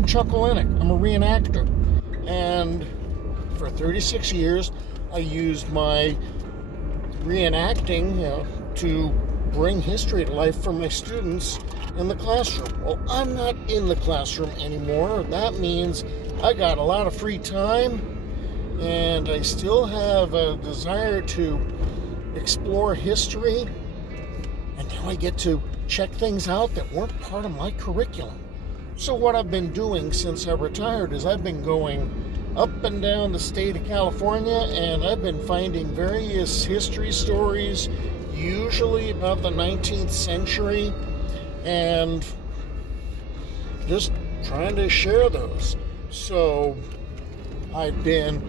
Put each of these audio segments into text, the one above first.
I'm Chuck Olenek. I'm a reenactor. And for 36 years, I used my reenacting to bring history to life for my students in the classroom. Well, I'm not in the classroom anymore. That means I got a lot of free time, and I still have a desire to explore history. And now I get to check things out that weren't part of my curriculum. So what I've been doing since I retired is I've been going up and down the state of California, and I've been finding various history stories, usually about the 19th century, and just trying to share those. So I've been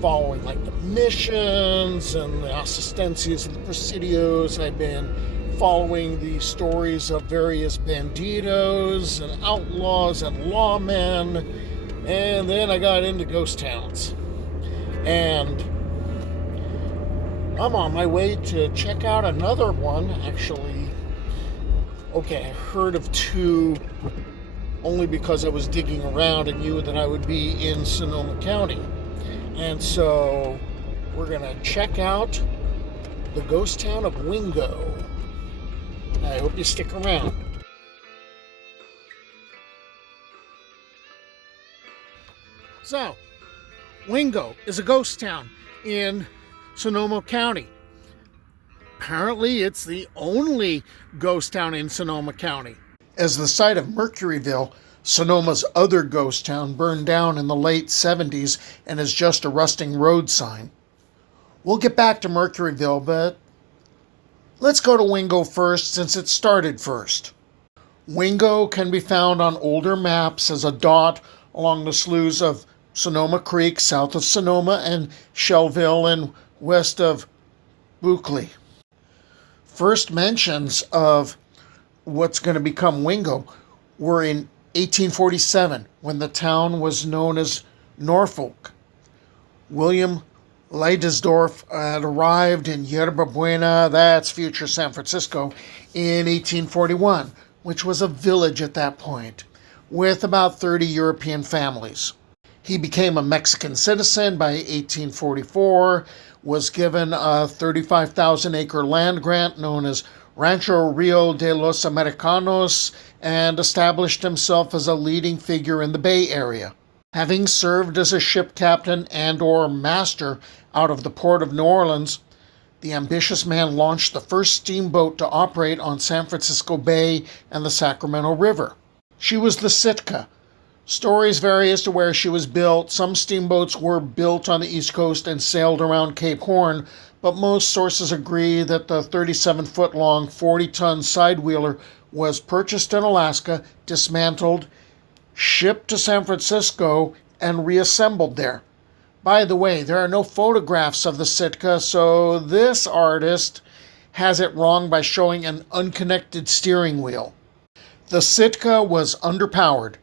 following like the missions and the assistencias and the presidios. I've been following the stories of various banditos and outlaws and lawmen, and then I got into ghost towns. And I'm on my way to check out another one, actually. Okay, I heard of two only because I was digging around and knew that I would be in Sonoma County. And so we're gonna check out the ghost town of Wingo. I hope you stick around. So, Wingo is a ghost town in Sonoma County. Apparently, it's the only ghost town in Sonoma County. As the site of Mercuryville, Sonoma's other ghost town burned down in the late 70s and is just a rusting road sign. We'll get back to Mercuryville, but let's go to Wingo first since it started first. Wingo can be found on older maps as a dot along the sloughs of Sonoma Creek south of Sonoma and Shellville and west of Buckley. First mentions of what's going to become Wingo were in 1847 when the town was known as Norfolk. William Leidesdorf had arrived in Yerba Buena, that's future San Francisco, in 1841, which was a village at that point, with about 30 European families. He became a Mexican citizen by 1844, was given a 35,000-acre land grant known as Rancho Rio de los Americanos, and established himself as a leading figure in the Bay Area. Having served as a ship captain and/or master out of the port of New Orleans, the ambitious man launched the first steamboat to operate on San Francisco Bay and the Sacramento River. She was the Sitka. Stories vary as to where she was built. Some steamboats were built on the East Coast and sailed around Cape Horn, but most sources agree that the 37-foot-long, 40-ton sidewheeler was purchased in Alaska, dismantled, shipped to San Francisco, and reassembled there. By the way, there are no photographs of the Sitka, so this artist has it wrong by showing an unconnected steering wheel. The Sitka was underpowered,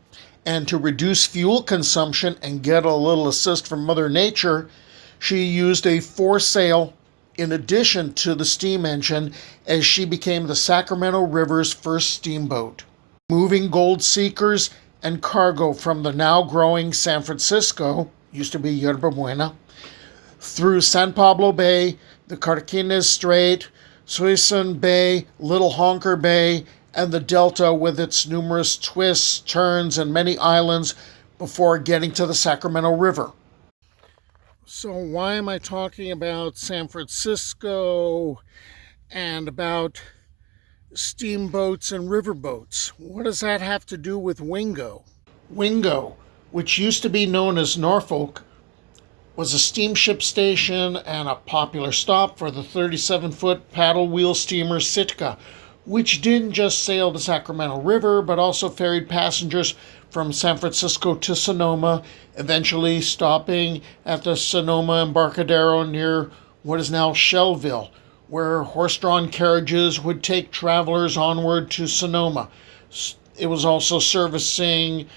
and to reduce fuel consumption and get a little assist from Mother Nature, she used a foresail in addition to the steam engine as she became the Sacramento River's first steamboat, moving gold seekers and cargo from the now growing San Francisco, used to be Yerba Buena, through San Pablo Bay, the Carquinez Strait, Suisun Bay, Little Honker Bay, and the Delta with its numerous twists, turns, and many islands before getting to the Sacramento River. So why am I talking about San Francisco and about steamboats and riverboats? What does that have to do with Wingo? Wingo, which used to be known as Norfolk, was a steamship station and a popular stop for the 37-foot paddle wheel steamer Sitka, which didn't just sail the Sacramento River, but also ferried passengers from San Francisco to Sonoma, eventually stopping at the Sonoma Embarcadero near what is now Shellville, where horse-drawn carriages would take travelers onward to Sonoma. It was also servicing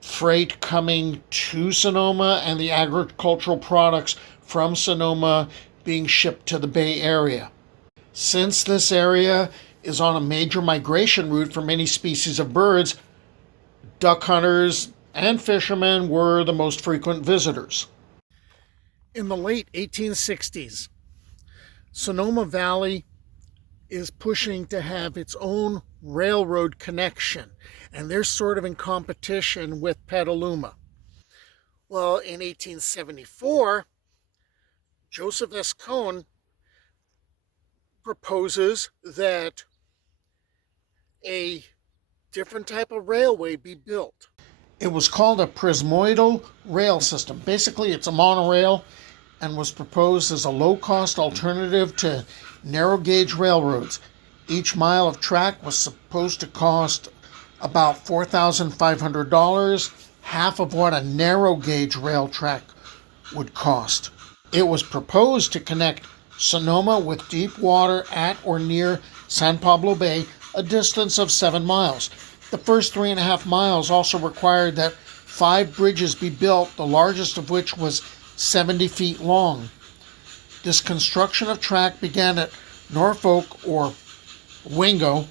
freight coming to Sonoma and the agricultural products from Sonoma being shipped to the Bay Area. Since this area is on a major migration route for many species of birds, duck hunters and fishermen were the most frequent visitors. In the late 1860s, Sonoma Valley is pushing to have its own railroad connection, and they're sort of in competition with Petaluma. Well, in 1874, Joseph S. Cohn proposes that a different type of railway be built. It was called a prismoidal rail system. Basically, it's a monorail and was proposed as a low-cost alternative to narrow-gauge railroads. Each mile of track was supposed to cost about $4,500, half of what a narrow-gauge rail track would cost. It was proposed to connect Sonoma with deep water at or near San Pablo Bay, a distance of 7 miles. The first 3.5 miles also required that 5 bridges be built, the largest of which was 70 feet long. This construction of track began at Norfolk, or Wingo,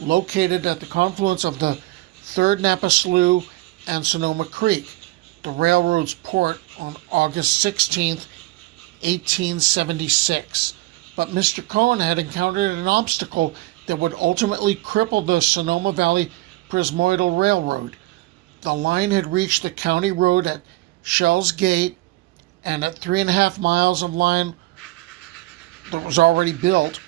located at the confluence of the Third Napa Slough and Sonoma Creek, the railroad's port, on August 16, 1876. But Mr. Cohn had encountered an obstacle that would ultimately cripple the Sonoma Valley Prismoidal Railroad. The line had reached the county road at Shell's Gate, and at 3.5 miles of line that was already built,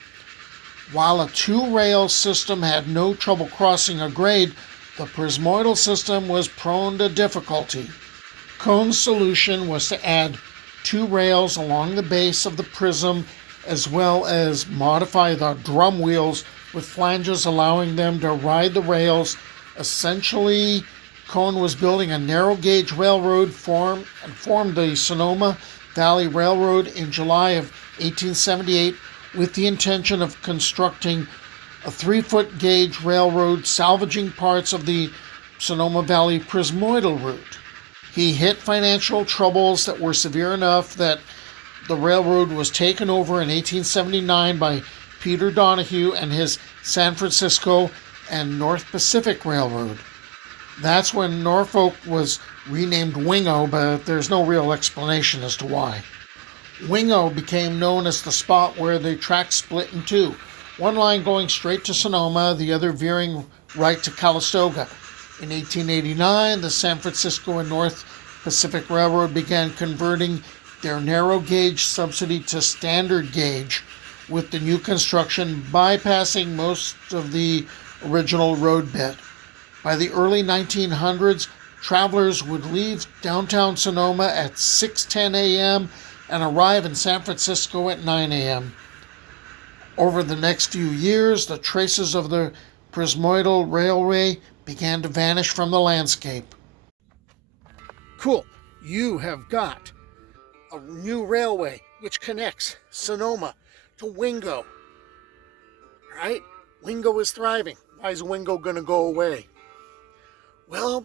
while a 2-rail system had no trouble crossing a grade, the prismoidal system was prone to difficulty. Cohn's solution was to add 2 rails along the base of the prism, as well as modify the drum wheels with flanges allowing them to ride the rails. Essentially, Cohn was building a narrow-gauge railroad formed the Sonoma Valley Railroad in July of 1878 with the intention of constructing a 3-foot gauge railroad salvaging parts of the Sonoma Valley Prismoidal route. He hit financial troubles that were severe enough that the railroad was taken over in 1879 by Peter Donahue and his San Francisco and North Pacific Railroad. That's when Norfolk was renamed Wingo, but there's no real explanation as to why. Wingo became known as the spot where the track split in two, one line going straight to Sonoma, the other veering right to Calistoga. In 1889, the San Francisco and North Pacific Railroad began converting their narrow gauge subsidy to standard gauge, with the new construction bypassing most of the original road bed. By the early 1900s, travelers would leave downtown Sonoma at 6:10 a.m. and arrive in San Francisco at 9 a.m. Over the next few years, the traces of the Prismoidal Railway began to vanish from the landscape. Cool. You have got a new railway which connects Sonoma to Wingo. Right? Wingo is thriving. Why is Wingo going to go away? Well,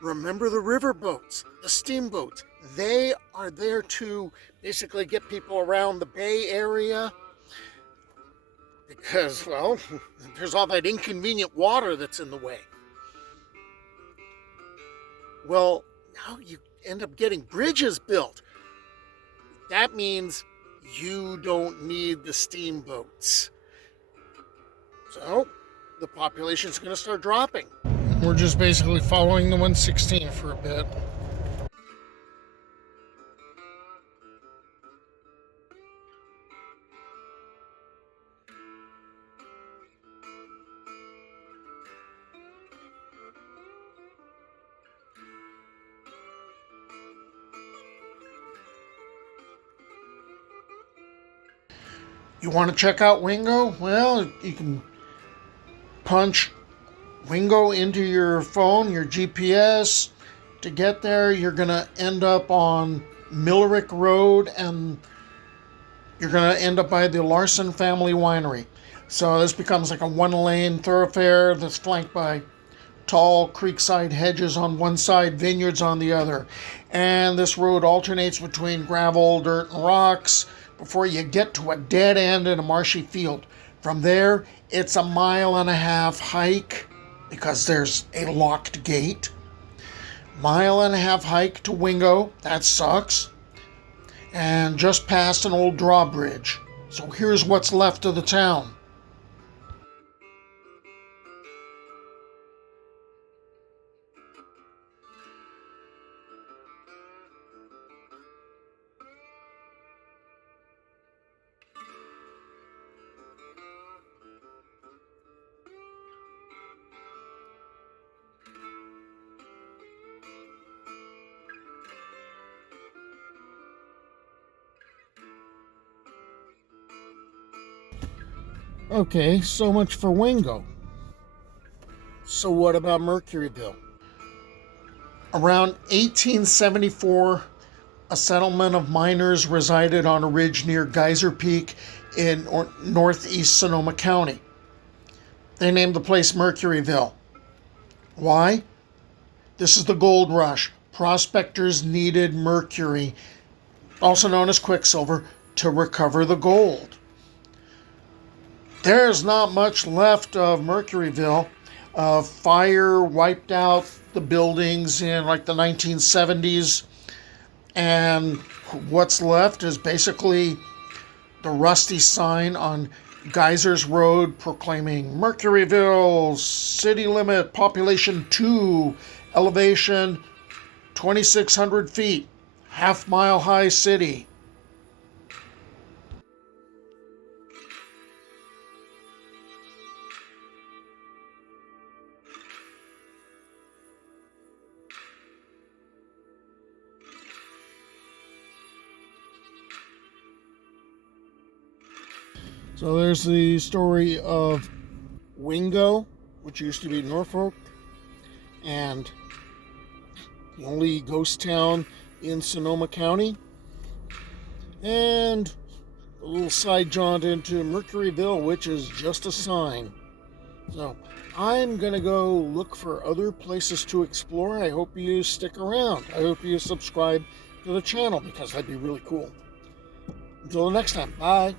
remember the river boats, the steamboats. They are there to basically get people around the Bay Area because, well, there's all that inconvenient water that's in the way. Well, now you end up getting bridges built. That means you don't need the steamboats. So, the population's going to start dropping. We're just basically following the 116 for a bit. You want to check out Wingo? Well, you can punch Wingo into your phone, your GPS. To get there, you're going to end up on Millerick Road, and you're going to end up by the Larson Family Winery. So this becomes like a 1-lane thoroughfare that's flanked by tall creekside hedges on one side, vineyards on the other. And this road alternates between gravel, dirt, and rocks before you get to a dead end in a marshy field. From there, it's a 1.5 mile hike because there's a locked gate. Mile-and-a-half hike to Wingo. That sucks. And just past an old drawbridge. So here's what's left of the town. Okay, so much for Wingo. So what about Mercuryville? Around 1874, a settlement of miners resided on a ridge near Geyser Peak in northeast Sonoma County. They named the place Mercuryville. Why? This is the gold rush. Prospectors needed mercury, also known as quicksilver, to recover the gold. There's not much left of Mercuryville. Fire wiped out the buildings in like the 1970s, and what's left is basically the rusty sign on Geysers Road proclaiming Mercuryville, city limit, population 2, elevation 2,600 feet, half-mile high city. So there's the story of Wingo, which used to be Norfolk, and the only ghost town in Sonoma County, and a little side jaunt into Mercuryville, which is just a sign. So I'm going to go look for other places to explore. I hope you stick around. I hope you subscribe to the channel because that'd be really cool. Until the next time, bye.